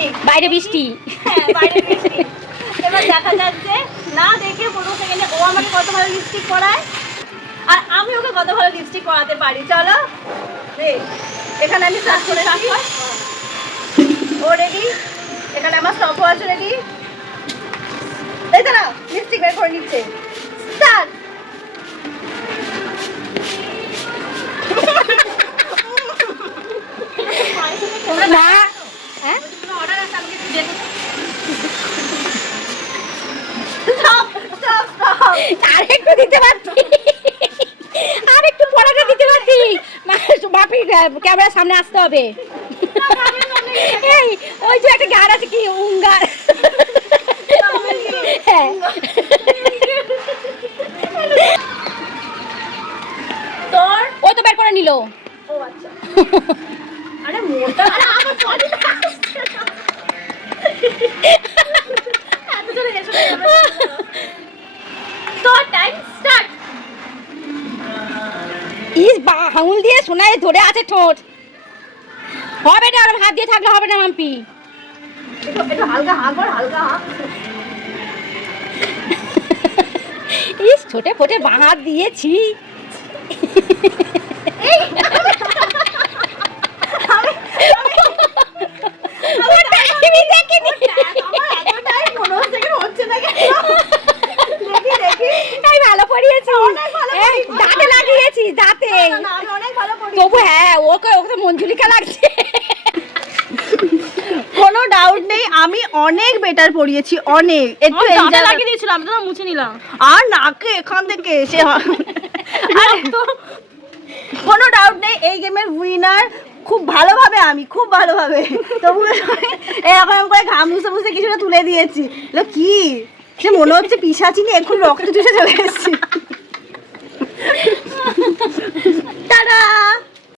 Lipstick, বাইরে বৃষ্টি। হ্যাঁ বাইরে বৃষ্টি। এবার দেখা যাচ্ছে না দেখে 15 সেকেন্ডে ও আমাকে কত ভালো লিপস্টিক পরায় আর আমি ওকে কত ভালো লিপস্টিক পরাতে পারি। চলো এখানে আমি স্টার্ট করে রাখি। ও রেডি, এখানে আমার স্টপ ওয়াচ রেডি। এই দাঁড়া, লিপস্টিক বের করে নিচ্ছে। স্টার্ট। না হ্যাঁ অর্ডার আছে আমাকে একটু দেখো। Stop stop stop. আর একটু দিতে পারতি, আর একটু পড়াটা দিতে পারতি। বাপি ক্যামেরার সামনে আসতে হবে। এই ওই যে একটা গান আছে কি উঙ্গার, হ্যাঁ তোর ও তো বের করে নিল। ও আচ্ছা। আরে মোটা, আরে আমার সরি। এত জোরে হেসে তোর টাইম স্টার্ট। ইস বা আঙুল দিয়ে সোনায় ধরে আছে ঠোঁট। হবে না, ওরম হাত দিয়ে থাকলে হবে না মাম্পি। একটু হালকা হাঁ কর, হালকা হাঁ। ইস ছোটে ফোটে বাঁ হাত দিয়েছি। আমার টাইমই দেখিনি। আমার এত টাইম 15 সেকেন্ড হচ্ছে না কেন? দেখি দেখি। এই ভালো পড়িয়েছি, অনেক ভালো এই পড়িয়েছি। দাঁতে লাগিয়েছি দাঁতে। না, না, আমি অনেক ভালো পড়ি। তবু হ্যাঁ ওকে ওকে তো মঞ্জুলিকা লাগছে। কোনো ডাউট নেই, আমি অনেক বেটার পড়িয়েছি, অনেক। একটু দাঁতে লাগিয়ে দিয়েছিল, আমি তো মুছে নিলাম। আর নাকে এখান থেকে সে আর কোনো ডাউট নেই এই গেমের উইনার খুব ভালোভাবে, আমি খুব ভালোভাবে। তবু এরকম করে ঘাম মুছে মুছে কিছুটা তুলে দিয়েছি। কি সে মনে হচ্ছে পিসাচিনি এখন রক্ত চুষে চলে এসেছি।